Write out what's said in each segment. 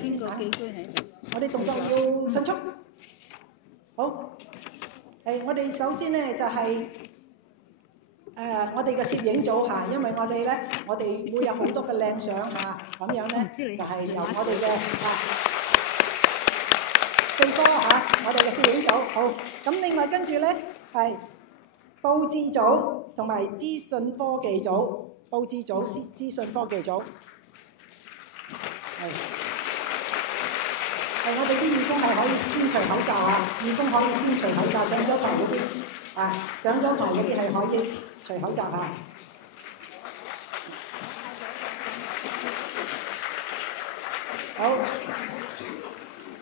邊個幾句喺度？我哋動作要迅速。好，我哋首先咧就係我哋嘅攝影組嚇，因為我哋會有好多嘅靚相嚇，咁樣咧就係由我哋嘅四哥嚇，我哋嘅攝影組好。咁另外跟住咧係佈置組同埋資訊科技組，佈置組、資訊科技組係我哋啲義工係可以先除口罩啊！義工可以先除口罩，上咗台嗰啲上咗台嗰啲係可以除口罩啊！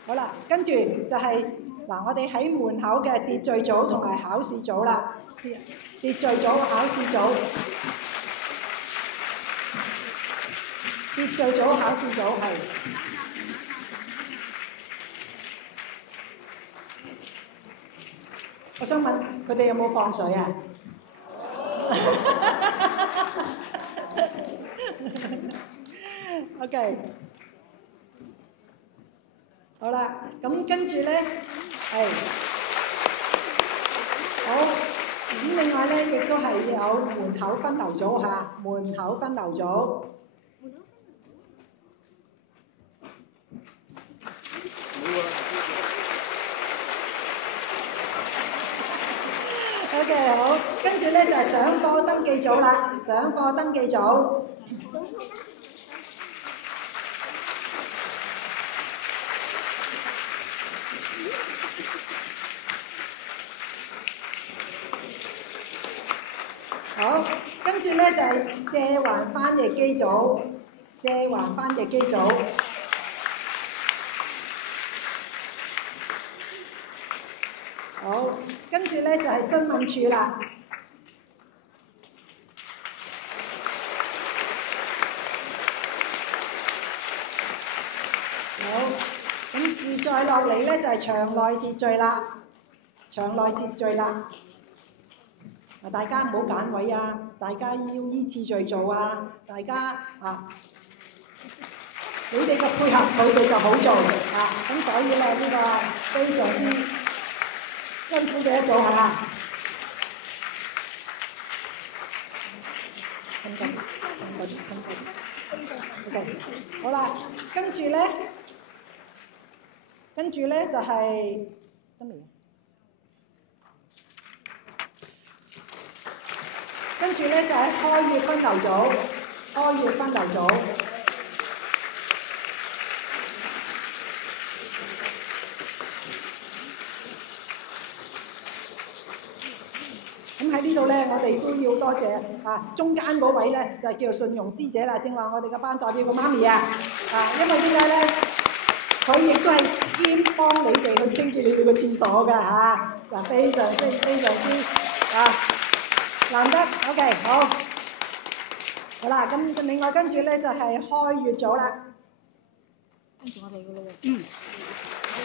好啦，跟住就係我哋喺門口嘅秩序組同埋考試組啦。秩序組、考試組，秩序組、考試組係。我想問佢哋有冇放水啊？OK， 好啦，咁跟住咧係好，咁另外咧亦都係有門口分流組嚇，門口分流組。OK， 好，跟住咧就係上課登記組啦，上課登記組。好，跟住咧就係借還翻譯機組，借還翻譯機組。好，跟住咧就係詢問處啦。好，咁自再落嚟咧就係場內秩序啦，場內秩序啦。大家唔好揀位啊，大家要依次序做啊，大家你哋嘅配合佢哋就好做啊，咁所以咧呢個非常之辛苦嘅一組嚇。OK， 好啦，跟住咧就係跟住咧就係開業分流組，開業分流組。咁喺呢度咧，我哋都要多謝中間嗰位咧就係叫做順容師姐啦，正話我哋嘅班代表個媽咪因為點解咧？佢亦都係兼幫你哋去清潔你哋個廁所㗎嗱，非常之難得。OK， 好啦，咁另外跟住咧就係開月組啦。跟住我哋嘅咯喎。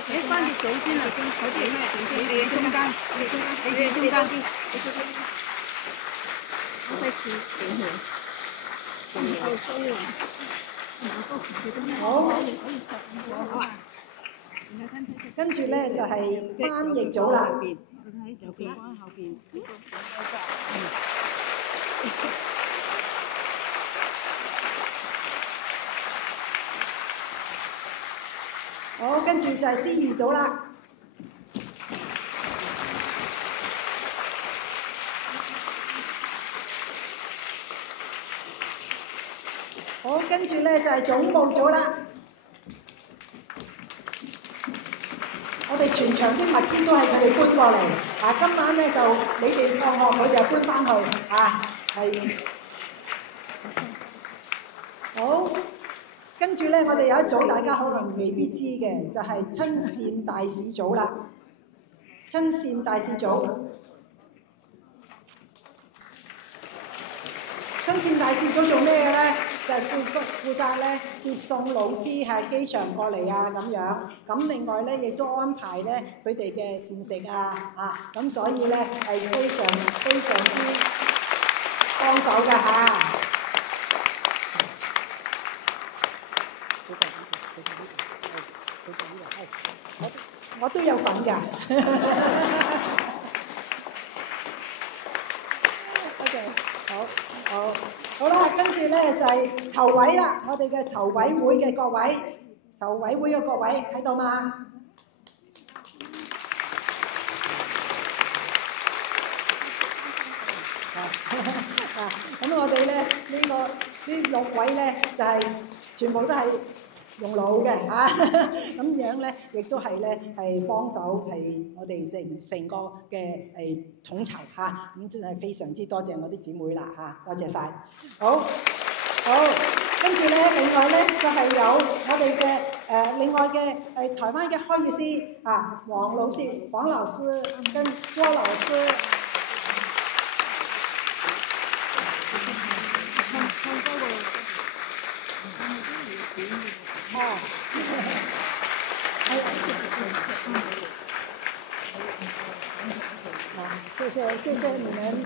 你翻譯組先啊，嗰啲係咩組先？你中間，你中間。我費事點樣？好。跟住咧就係翻譯組啦。右邊後邊。好，跟住就係司儀組啦。好，跟住咧就係總務組啦。我哋全場啲物資都係佢哋搬過嚟，今晚咧就你哋放學佢就搬翻去，係。好，跟住咧我哋有一組大家可能未必知嘅，就係親善大使組啦。親善大使組，親善大使組做咩嘅咧？就係負責咧接送老師喺機場過嚟咁樣，咁另外咧亦都安排咧佢哋嘅膳食咁所以咧係非常之幫手㗎我都有份㗎。OK， 好啦，跟住咧就係籌委啦，我哋嘅籌委會嘅各位，籌委會嘅各位喺度嘛？咁我哋咧呢6位咧就係全部都係用腦嘅嚇，咁樣咧亦都係咧係幫手係我哋成個嘅係統籌嚇，咁真係非常之多謝我啲姊妹啦嚇，多謝晒。好，跟住咧另外咧就係有我哋嘅另外嘅台灣嘅開業師啊，黃老師跟郭老師。謝謝你們。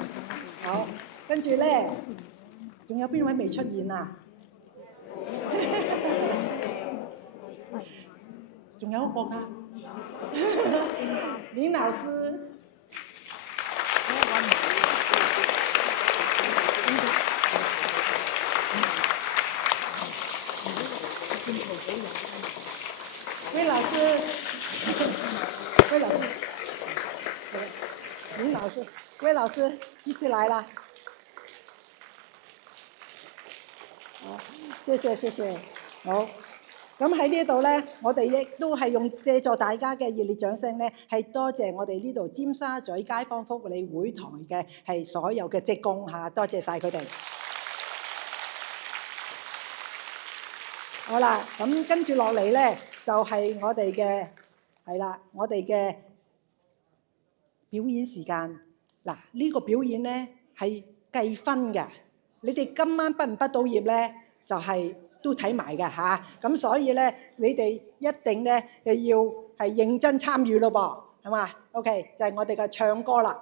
好，跟住咧，仲有邊位未出現啊？仲有一個㗎，林老師。魏老師，林老師，魏老師一起來啦！好，謝謝。好，咁喺呢度咧，我哋亦都係借助大家嘅熱烈掌聲咧，係多謝我哋呢度尖沙咀街坊福利會堂嘅係所有嘅職工嚇，多謝晒佢哋。好啦，咁跟住落嚟咧，就係我哋嘅我哋嘅表演時間。嗱，呢個表演咧係計分嘅，你哋今晚畢唔畢到業咧，就係都睇埋嘅嚇。咁所以咧，你哋一定咧要係認真參與咯噃，係嘛？OK，就係我哋嘅唱歌啦。